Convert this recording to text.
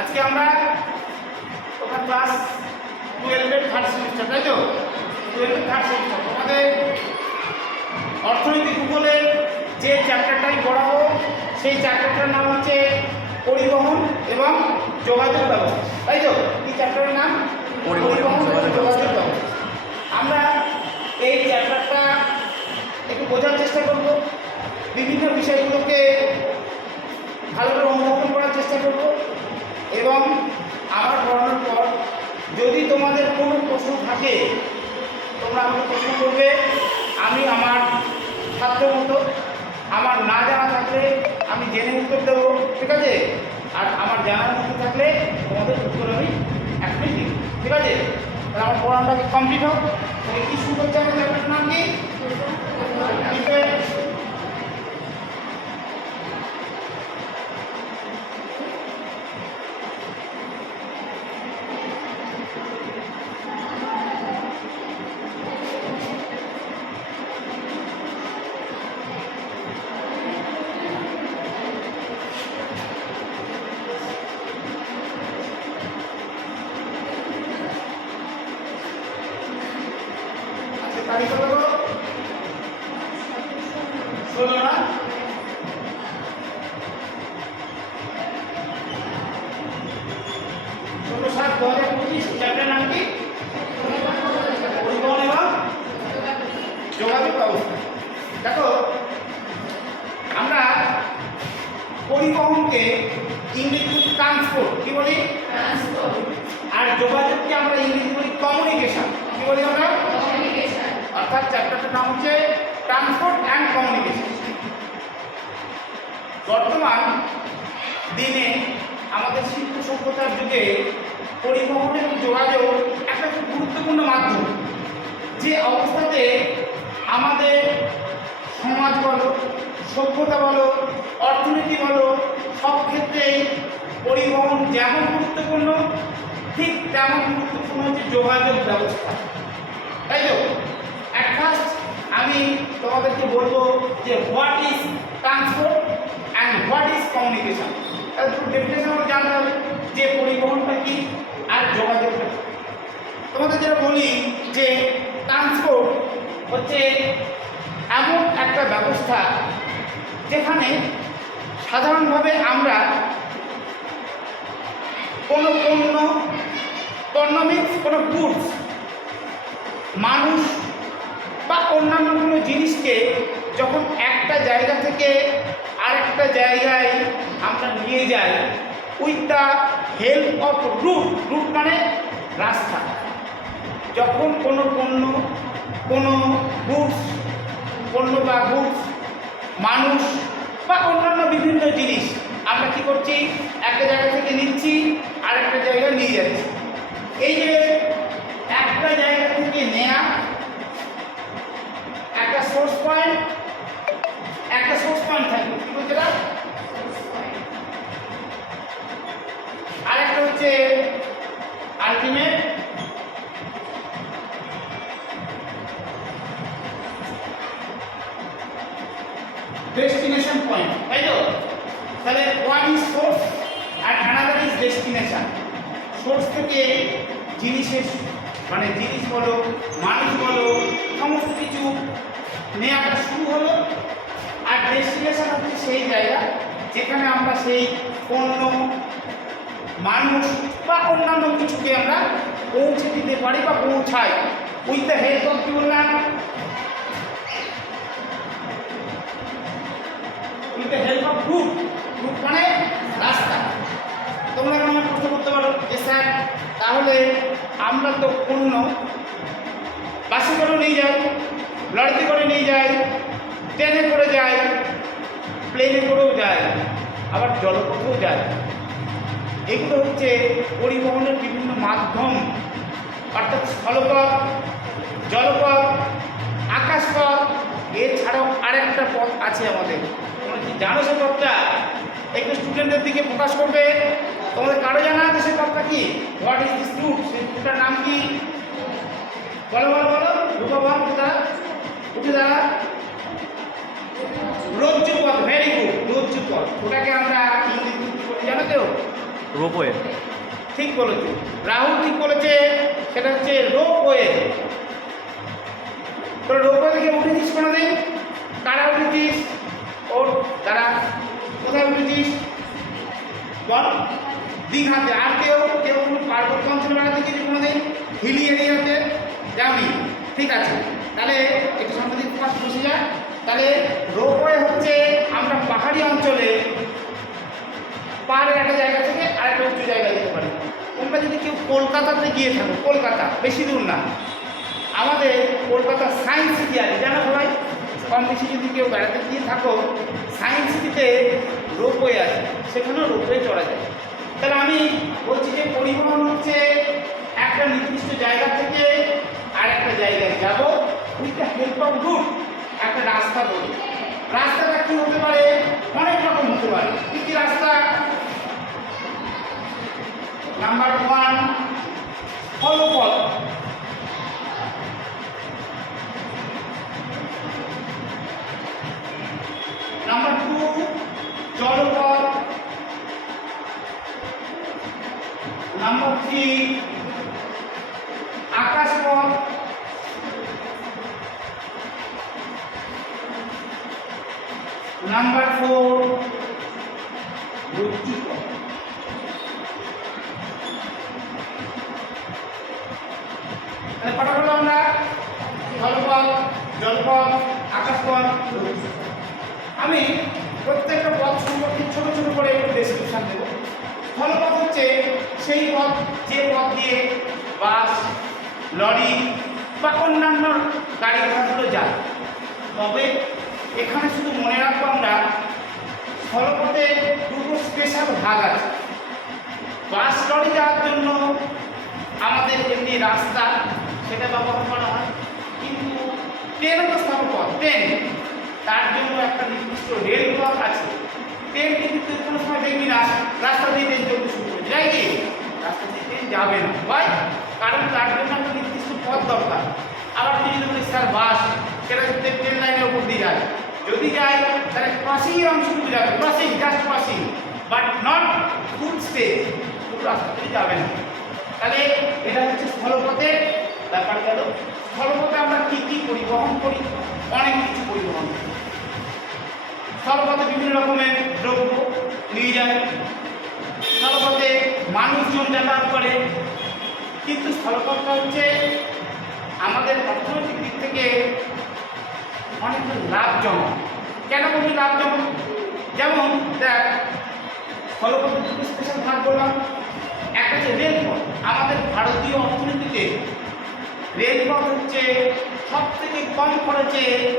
আজকে আমরা তোমার ক্লাস টুয়েলভের থার্ড সেমিস্টার তাই তো? টুয়েলভের থার্ড সেমিস্টার তোমাদের অর্থনৈতিক ভূগোলের যে চ্যাপ্টারটাই পড়াবো সেই চ্যাপ্টারটার নাম হচ্ছে পরিবহন এবং যোগাযোগ ব্যবস্থা। তাই তো? এই চ্যাপ্টারের নাম পরিবহন যোগাযোগ ব্যবস্থা। আমরা এই চ্যাপ্টারটা একটু বোঝার চেষ্টা করব। বিভিন্ন বিষয়গুলোকে ভালো করে অনুধাবন করার চেষ্টা করব। এবং আমার পড়ানোর পর যদি তোমাদের কোনো প্রশ্ন থাকে, তোমরা আমাকে প্রশ্ন করবে। আমি আমার ছাত্র মতো, আমার না জানা থাকলে আমি জেনে উত্তর দেবো, ঠিক আছে? আর আমার জানার মতো থাকলে তোমাদের উত্তর আমি এখনই দিব, ঠিক আছে? তাহলে আমার পড়ানোটা কমপ্লিট হোক। তাহলে কি আমাদের চ্যাপ্টার নাম কি? ষোলো সাত দু হাজার পঁচিশ চ্যাপ্টার নাম কি পরিবহন এবং যোগাযোগ ব্যবস্থা। দেখো আমরা পরিবহনকে ইংরেজি ট্রান্সপোর্ট কি বলি? আর যোগাযোগকে আমরা ইংরেজি বলি কমিউনিকেশন কি বলি আমরা? অর্থাৎ চ্যাপ্টারটার নাম হচ্ছে ট্রান্সপোর্ট অ্যান্ড কমিউনিকেশন বর্তমান দিনে আমাদের শিল্প সভ্যতার যুগে পরিবহন এবং যোগাযোগ একটা খুব গুরুত্বপূর্ণ মাধ্যম। যে অবস্থাতে আমাদের সমাজ বলো, সভ্যতা বলো, অর্থনীতি বলো, সব ক্ষেত্রে পরিবহন যেমন গুরুত্বপূর্ণ, ঠিক তেমন গুরুত্বপূর্ণ হচ্ছে যোগাযোগ ব্যবস্থা। তাই তো? অ্যাট ফার্স্ট আমি তোমাদেরকে বলব যে what is transport and what is communication একটু ডেফিনেশন হবে যে পরিবহনটা কি আর যোগাযোগটা তোমাদের যেটা বলি যে ট্রান্সপোর্ট হচ্ছে এমন একটা ব্যবস্থা যেখানে সাধারণভাবে আমরা কোনো পণ্য পণ্য মিন্স কোনো গুডস মানুষ বা অন্যান্য কোনো জিনিসকে যখন একটা জায়গা থেকে আরেকটা জায়গায় আমরা নিয়ে যাই। With the help of route route মানে রাস্তা। যখন কোনো পণ্য, কোনো গুডস পণ্য বা গুডস মানুষ বা অন্যান্য বিভিন্ন জিনিস, আমরা কি করছি? একটা জায়গা থেকে নিচ্ছি, আরেকটা জায়গায় নিয়ে যাচ্ছি। এই যে একটা জায়গা থেকে নেয়া, একটা সোর্স পয়েন্ট ডেস্টিনেশন পয়েন্ট তাই তো? তাহলে ওয়ান ইজ সোর্স আর অ্যানাদার ইজ ডেস্টিনেশন সোর্স থেকে জিনিসের মানে জিনিস বলো, মানুষ বলো, সমস্ত কিছু নেওয়াটা শুরু হলো আর ডেস্টিনেশন হচ্ছে সেই জায়গা যেখানে আমরা সেই পণ্য, মানুষ বা অন্যান্য কিছুকে আমরা পৌঁছে দিতে পারি বা পৌঁছাই। উইথ দ্য হেল্প অফ কি বললাম with the help of route route মানে রাস্তা। তোমরা মনে প্রশ্ন করতে পারো যে, স্যার, তাহলে আমরা তো পণ্য বাসে করে নিয়ে যাই, লরিতে করে নিয়ে যাই, ট্রেনে করে যাই, প্লেনে করেও যাই, আবার জলপথেও যাই। এগুলো হচ্ছে পরিবহনের বিভিন্ন মাধ্যম, অর্থাৎ স্থলপথ, জলপথ, আকাশপথ, এছাড়াও আরেকটা পথ আছে আমাদের। জানো সে পথটা একটু স্টুডেন্টদের দিকে প্রকাশ করবে। তোমাদের কারও জানা আছে সে পথটা কি? হোয়াট ইজ দিস রুট সেই রুটটার নাম কি? বলো বলো বলো। রূপা বল উঠে দাঁড়া। উঠে দাঁড়া। রজ্জু পথ ভেরি গুড রজ্জু পথ। ওটাকে আমরা ইংরেজি বলি জানো কেউ রোপওয়ে। ঠিক বলেছে। রাহুল ঠিক বলেছে সেটা হচ্ছে রোপওয়ে। তো রোপওয়ে থেকে উঠেছিস কোনোদিন? কারা উঠেছিস কোথায় উঠেছিস? বল। দীঘাতে। আর কেউ কেউ কোনো পার্বত্য অঞ্চলে বেড়াতে গিয়েছিস কোনোদিন? হিলি এরিয়াতে যাওনি। ঠিক আছে। তাহলে একটু সাংবাদিক প্রকাশ বসে যায় তাহলে রোপওয়ে হচ্ছে আমরা পাহাড়ি অঞ্চলে পাহাড়ের একটা জায়গা থেকে আরেকটা উঁচু জায়গায় যেতে পারি। তোমরা যদি কেউ কলকাতাতে গিয়ে থাকো, কলকাতা, বেশি দূর না। আমাদের কলকাতা সায়েন্স সিটি আছে। জানো কম বেশি যদি কেউ বেড়াতে গিয়ে থাকো সায়েন্স সিটিতে রোপওয়ে আছে, সেখানেও রোপওয়ে চড়া যায়। তাহলে আমি বলছি যে পরিবহন হচ্ছে একটা নির্দিষ্ট জায়গা থেকে আর একটা জায়গায় যাব উইথ হেল্প অফ রুট একটা রাস্তা বলি রাস্তাটা কি হতে পারে? অনেক রকম হতে পারে। কি কি রাস্তা? নাম্বার ওয়ান ফলপথ নাম্বার থ্রি আকাশপথ। নাম্বার ফোর রজ্জুপথ তাহলে কটা হলো আমরা জলপথ জলপথ, আকাশপথ আমি প্রত্যেকটা পথ সম্পর্কে ছোট ছোট করে একটু ডেসক্রিপশন দেবো। স্থলপথ হচ্ছে সেই পথ, যে পথ দিয়ে বাস, লরি বা অন্যান্য গাড়ি ঘোড়াগুলো যায়। তবে এখানে শুধু মনে রাখব আমরা স্থলপথে দুটো স্পেশাল ভাগ আছে। বাস, লরি যাওয়ার জন্য আমাদের এমনি রাস্তা, সেটা ব্যবহার করা হয়, কিন্তু ট্রেন তো স্থলপথ ট্রেন তার জন্য একটা নির্দিষ্ট রেল পথ আছে। ট্রেন কিন্তু কোনো সময় দেখবি না। রাস্তা দিয়ে ট্রেন চলতে শুরু করে যাই কি? রাস্তা দিয়ে ট্রেন যাবে না। ভাই কারণ তার জন্য একটা নির্দিষ্ট পথ দরকার। আবার তুই যদি স্যার বাস, সেটা ট্রেন লাইনের উপর দিয়ে যায়। যদি যায়, তাহলে ক্রসিং অংশটুকু যাবে। Crossing just crossing but not full stage পুরো রাস্তা দিয়ে যাবে না। তাহলে এটা হচ্ছে স্থলপথের ব্যাপার গেল স্থলপথে আমরা কি কি পরিবহন করি? অনেক কিছু পরিবহন করি। স্থলপথে বিভিন্ন রকমের যায়। স্থলপথে মানুষজন যাতায়াত করে। কিন্তু স্থলপথটা হচ্ছে আমাদের অর্থনৈতিক দিক থেকে অনেক লাভজনক। কেন বলি লাভজনক? যেমন, দেখ, স্থলপথে দুটো স্পেশাল ভাগ বললাম। একটা হচ্ছে রেলপথ। আমাদের ভারতীয় অর্থনীতিতে রেলপথ হচ্ছে সব থেকে কম খরচে